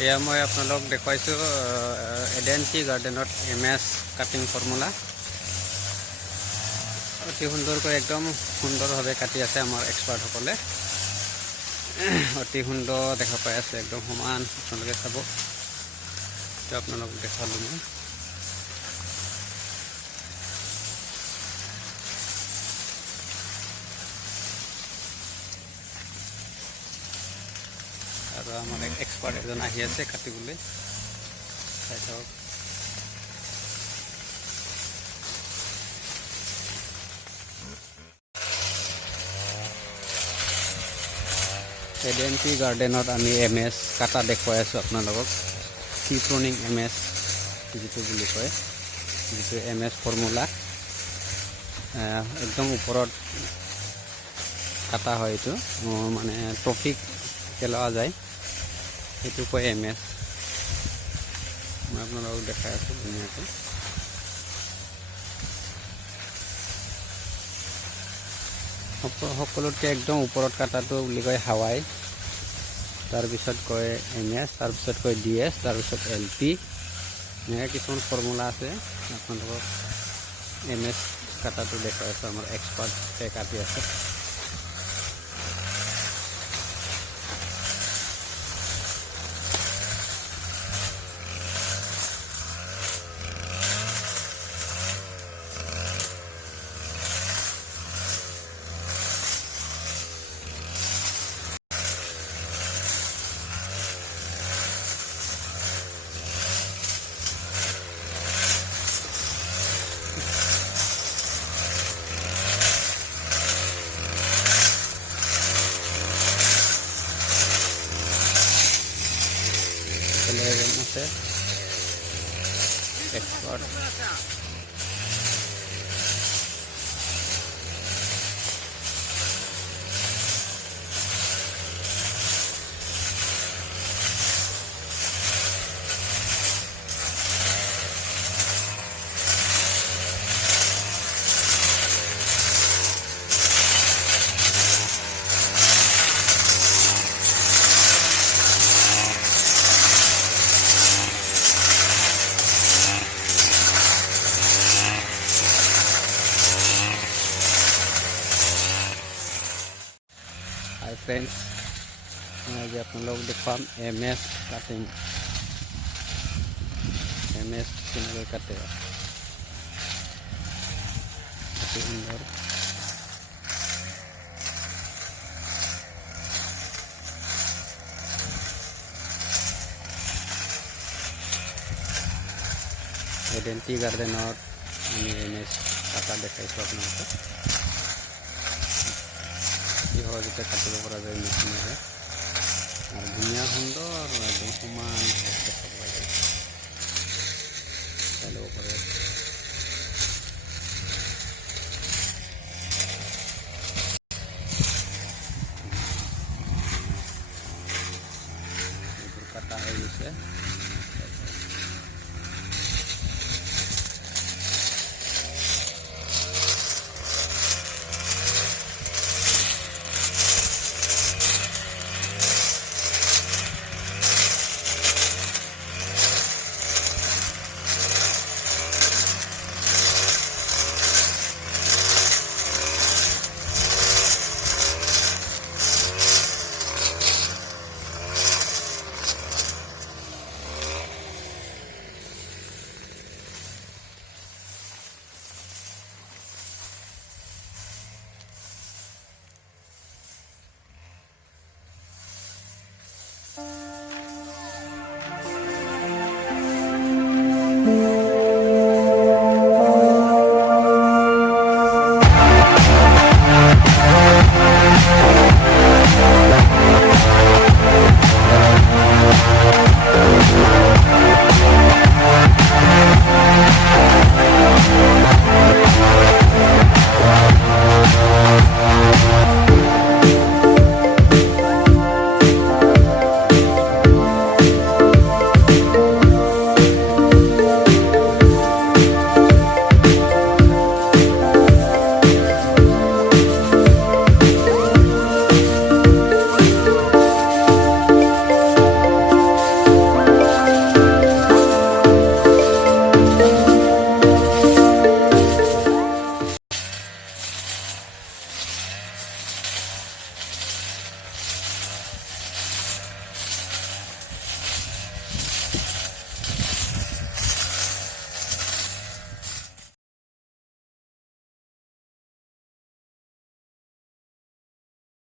এয়া মই আপোনালোক দেখুৱাইছোঁ এডেন্টি গাৰ্ডেনত MS কাটিং ফৰ্মুলা অতি সুন্দৰকৈ একদম সুন্দৰভাৱে কাটি আছে আমাৰ এক্সপাৰ্টসকলে অতি সুন্দৰ দেখা পাই আছে একদম সমান আপোনালোকে চাব তো আপোনালোক দেখালোঁ মই আৰু আমাৰ এক্সপাৰ্ট এজন আহি আছে কাটিবলৈ চাই থাকক এডেন্টি গাৰ্ডেনত আমি MS কাটা দেখুৱাই আছোঁ আপোনালোকক ট্ৰি প্ৰনিং MS যিটো বুলি কয় যিটো MS ফৰ্মুলা একদম ওপৰত কাটা হয় এইটো মানে ট্ৰফিক পেলোৱা যায় সেইটো কয় MS মই আপোনালোকক দেখাই আছোঁ ধুনীয়াকৈ সকলোতকৈ একদম ওপৰত কাটাটো বুলি কয় হাৱাই তাৰপিছত কয় MS তাৰপিছত কয় DS তাৰপিছত LP এনেকৈ কিছুমান ফৰ্মুলা আছে আপোনালোকক MS কাটাটো দেখাই আছোঁ আমাৰ এক্সপাৰ্টে কাটি আছে আছে এক্সপাৰ্ট हाय फ्रेंड्स मैं आज आप लोग दिखाम MS कटिंग MS किन कटे अति सुंदर एडेंटी गार्डन और MS काटा देखाई अपना সহজতে কাটিব পৰা যায় মেচিনেৰে আৰু ধুনীয়া সুন্দৰ আৰু একদম সমান দেখা পোৱা যায় চাই ল'ব পাৰে এইবোৰ কাটা হৈ গৈছে